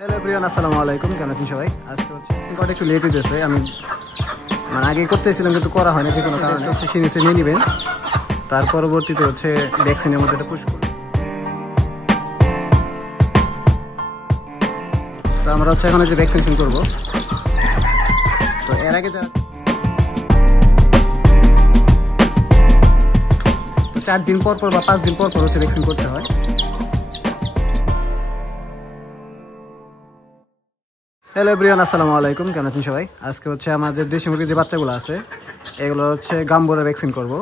Hello everyone, আসসালামু আলাইকুম। কেমন আছেন সবাই? আজকে হচ্ছে ভ্যাকসিন একটু লেট হয়েছে। আমি আগে করতেছিলাম কিন্তু করা হয় না যে কোনো কারণে। হচ্ছে সিরিজে নিয়ে নেবেন, তার পরবর্তীতে হচ্ছে ভ্যাকসিনের মধ্যে এটা পুশ করবেন। তো আমরা হচ্ছে এখন যে ভ্যাকসিনেশন করবো। তো এর আগে যারা 4 দিন পর বা 5 দিন পর হচ্ছে ভ্যাকসিন করতে হয়। হ্যালো এভরিওয়ান, আসসালামু আলাইকুম। কেমন আছেন সবাই? আজকে হচ্ছে আমাদের দেশি মুরগির যে বাচ্চাগুলো আছে এগুলো হচ্ছে গাম্বুরা ভ্যাকসিন করবো।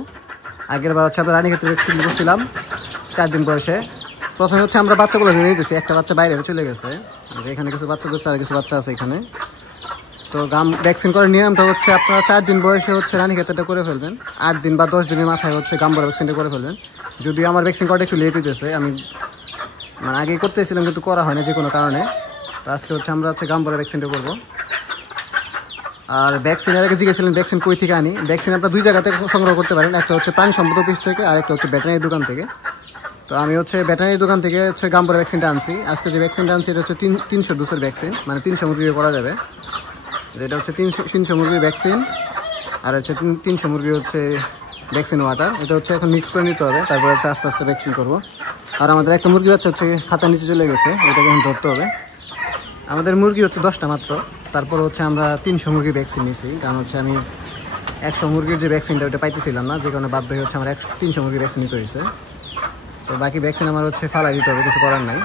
আগের বার হচ্ছে আমরা রানীক্ষেত্রে ভ্যাকসিন করছিলাম 4 দিন বয়সে। প্রথমে হচ্ছে আমরা বাচ্চাগুলো নিয়ে নিতেছি। একটা বাচ্চা বাইরে চলে গেছে, এখানে কিছু বাচ্চা করছে আর কিছু বাচ্চা আছে এখানে। তো ভ্যাকসিন করার নিয়মটা হচ্ছে আপনারা 4 দিন বয়সে হচ্ছে রানীক্ষেত্রটা করে ফেলবেন, 8 দিন বা 10 দিনের মাথায় হচ্ছে গাম্বুরা ভ্যাকসিনটা করে ফেলবেন। যদিও আমার ভ্যাকসিন করাটা একটু লেট হয়েছে, আমি আগে করতেছিলাম কিন্তু করা হয় না যে কোনো কারণে। তো আজকে হচ্ছে আমরা হচ্ছে গাম্বুরা ভ্যাকসিনটা করবো। আর ভ্যাকসিনের আগে জিজ্ঞেছিলেন ভ্যাকসিন কই থেকে আনি। ভ্যাকসিন আপনারা 2 জায়গা থেকে সংগ্রহ করতে পারেন, একটা হচ্ছে প্রাণী সম্পদ অফিস থেকে আর একটা হচ্ছে ভেটেরিনারি দোকান থেকে। তো আমি হচ্ছে ভেটেরিনারি দোকান থেকে হচ্ছে গাম্বুরা ভ্যাকসিনটা আনছি। আজকে যে ভ্যাকসিনটা আনছি এটা হচ্ছে 300 ডোজের ভ্যাকসিন, মানে 300 মুরগি করা যাবে। এটা হচ্ছে 300 মুরগির ভ্যাকসিন আর হচ্ছে 300 মুরগি হচ্ছে ভ্যাকসিন ওয়াটার। এটা হচ্ছে এখন মিক্স করে নিতে হবে, তারপরে হচ্ছে আস্তে আস্তে ভ্যাকসিন করবো। আর আমাদের একটা মুরগি বাচ্চা হচ্ছে খাঁচার নিচে চলে গেছে, এটাকে এখন ধরতে হবে। আমাদের মুরগি হচ্ছে 10টা মাত্র। তারপর হচ্ছে আমরা 300 মুরগির ভ্যাকসিন নিয়েছি, কারণ হচ্ছে আমি 100 মুরগির যে ভ্যাকসিনটা ওটা পাইতেছিলাম না, যে কারণে বাধ্য হয়ে হচ্ছে আমার 300 মুরগির ভ্যাকসিন নিতে হয়েছে। তো বাকি ভ্যাকসিন আমার হচ্ছে ফালাই দিতে হবে, কিছু করার নাই।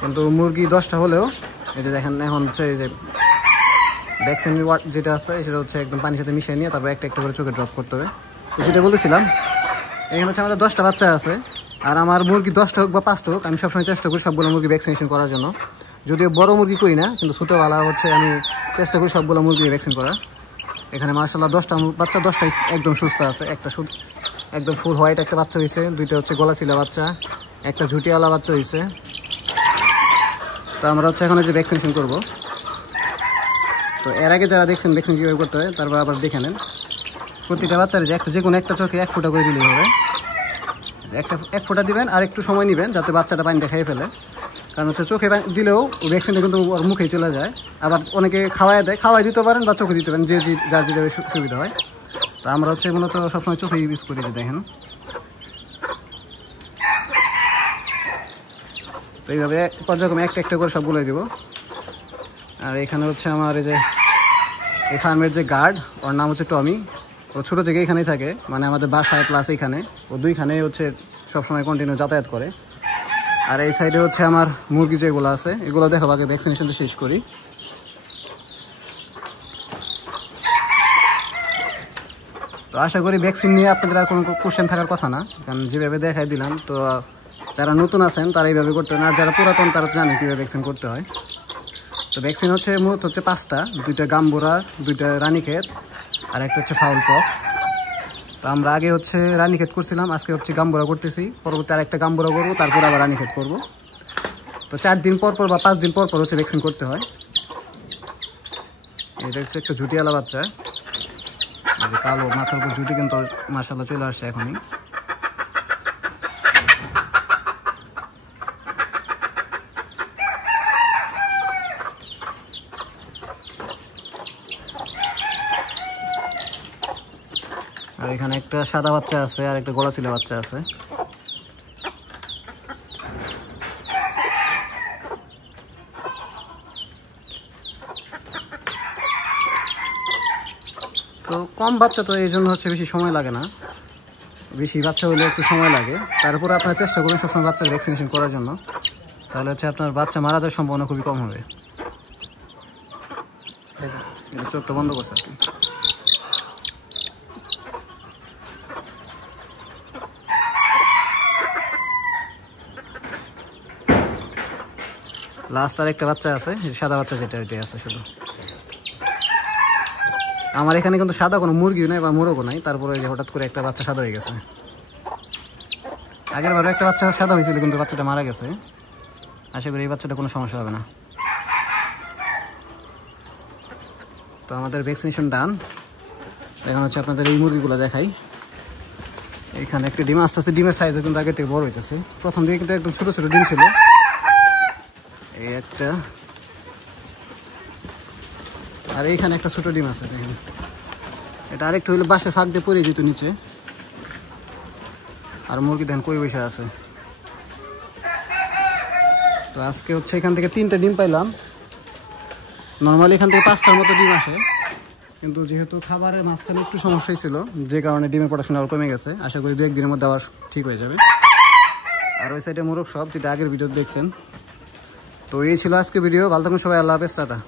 কিন্তু মুরগি 10টা হলেও এই যে দেখেন এখন হচ্ছে এই যে ভ্যাকসিন যেটা আছে সেটা হচ্ছে একদম পানির সাথে মিশিয়ে নিয়ে তারপর একটা একটা করে চোখে ড্রপ করতে হবে। তো সেটা বলতেছিলাম, এখানে হচ্ছে আমাদের 10টা বাচ্চা আছে। আর আমার মুরগি 10টা হোক বা 5টা হোক, আমি সবসময় চেষ্টা করি সবগুলো মুরগি ভ্যাকসিনেশন করার জন্য। যদিও বড় মুরগি করি না, কিন্তু ছোটোবেলা হচ্ছে আমি চেষ্টা করি সবগুলো মুরগি ভ্যাকসিন করার। এখানে মার্শাল্লাহ 10টা বাচ্চা, 10টাই একদম সুস্থ আছে। একটা একদম ফুল হোয়াইট একটা বাচ্চা হয়েছে, 2টা হচ্ছে গলা ছিলা বাচ্চা, একটা ঝুটিওয়ালা বাচ্চা হয়েছে। তো আমরা হচ্ছে এখন যে ভ্যাকসিনেশন করবো। তো এর আগে যারা দেখছেন ভ্যাকসিন কীভাবে করতে হয় তারপর আবার দেখে নেন। প্রতিটা বাচ্চার যে কোনো একটা চোখে 1 ফোঁটা করে দিলেই হবে। এক ফোঁটা দিবেন আর একটু সময় নেবেন যাতে বাচ্চাটা পানিটা খেয়ে ফেলে, কারণ হচ্ছে চোখে দিলেও ভ্যাকসিনটা কিন্তু ওর মুখেই চলে যায়। আবার অনেকে খাওয়াই দিতে পারেন বা চোখে দিতে পারেন, যার যেভাবে সুবিধা হয়। তো আমরা হচ্ছে মূলত সবসময় চোখে ইউজ করি। যে দেখেন, তো এইভাবে পর্যায়ক্রমে একটা একটা করে সবগুলো দিব। আর এখানে হচ্ছে আমার এই ফার্মের যে গার্ড, ওর নাম হচ্ছে টমি। ও ছোটো থেকে এখানেই থাকে, মানে আমাদের বাসায় প্লাস এখানে ও 2খানে হচ্ছে সবসময় কন্টিনিউ যাতায়াত করে। আর এই সাইডে হচ্ছে আমার মুরগি যেগুলো আছে এগুলো দেখো, আগে ভ্যাকসিনেশনটা শেষ করি। তো আশা করি ভ্যাকসিন নিয়ে আপনাদের আর কোনো কোশ্চেন থাকার কথা না, কারণ যেভাবে দেখাই দিলাম। তো যারা নতুন আছেন তারা এইভাবে করতে হয়, আর যারা পুরাতন তারা জানে কীভাবে ভ্যাকসিন করতে হয়। তো ভ্যাকসিন হচ্ছে মোট হচ্ছে 5টা, 2টা গাম্বুরার, 2টা রানীক্ষেত আর একটা হচ্ছে ফাউল পক্স। তো আমরা আগে হচ্ছে রানীক্ষেত করছিলাম, আজকে হচ্ছে গাম্বুরা করতেছি। পরবর্তী আর একটা গাম্বুরা করবো, তারপর আবার রানীক্ষেত করবো। তো 4 দিন পর বা 5 দিন পর হচ্ছে ভ্যাকসিন করতে হয়। এটা হচ্ছে একটা ঝুটিওয়ালা বাচ্চা, কালো মাথার উপর ঝুটি, কিন্তু মাশাআল্লাহ চলে আসছে এখনই। আর এখানে একটা সাদা বাচ্চা আছে আর একটা গলাচিলা বাচ্চা আছে। তো কম বাচ্চা, তো এই জন্য হচ্ছে বেশি সময় লাগে না। বেশি বাচ্চা হলে একটু সময় লাগে। তারপর আপনার চেষ্টা করুন সবসময় বাচ্চার ভ্যাকসিনেশন করার জন্য, তাহলে হচ্ছে আপনার বাচ্চা মারা যাওয়ার সম্ভাবনা খুবই কম হবে। চোখটা বন্ধ করছে আর কি। লাস্ট আর একটা বাচ্চা আছে, সাদা বাচ্চা যেটা ওইটাই আছে শুধু। আমার এখানে কিন্তু সাদা কোনো মুরগিও নাই বা মোরগও নাই, তারপরে হঠাৎ করে একটা বাচ্চা সাদা হয়ে গেছে। আগের বারে একটা বাচ্চা সাদা হয়েছিল কিন্তু বাচ্চাটা মারা গেছে। আশা করি এই বাচ্চাটা কোনো সমস্যা হবে না। তো আমাদের ভ্যাকসিনেশন ডান। এখন হচ্ছে আপনাদের এই মুরগিগুলো দেখাই। এখানে একটা ডিম আস্তে আস্তে, ডিমের সাইজও কিন্তু আগের থেকে বড় হইতেছে। প্রথম দিকে কিন্তু একদম ছোটো ছোটো ডিম ছিল। এই একটা, আর এইখানে একটা ছোট ডিম আছে দেখেন, এটা আরেকটু হইলে বাসে ফাঁক দিয়ে পড়ে যেত নিচে। আর মুরগি দেখেন কই বসে আছে। তো আজকে হচ্ছে এখান থেকে 3টা ডিম পাইলাম। নর্মালি এখান থেকে 5টার মতো ডিম আসে, কিন্তু যেহেতু খাবারের মাঝখানে একটু সমস্যাই ছিল, যে কারণে ডিমের প্রোডাকশন আরও কমে গেছে। আশা করি 2-1 দিনের মধ্যে আবার ঠিক হয়ে যাবে। আর ওই সাইডে মোরগ সব, যেটা আগের ভিডিও দেখছেন। তো এই ছিল আজকে ভিডিও। ভালো থাকুন সবাই, আল্লাহ হাফেজ, টাটা।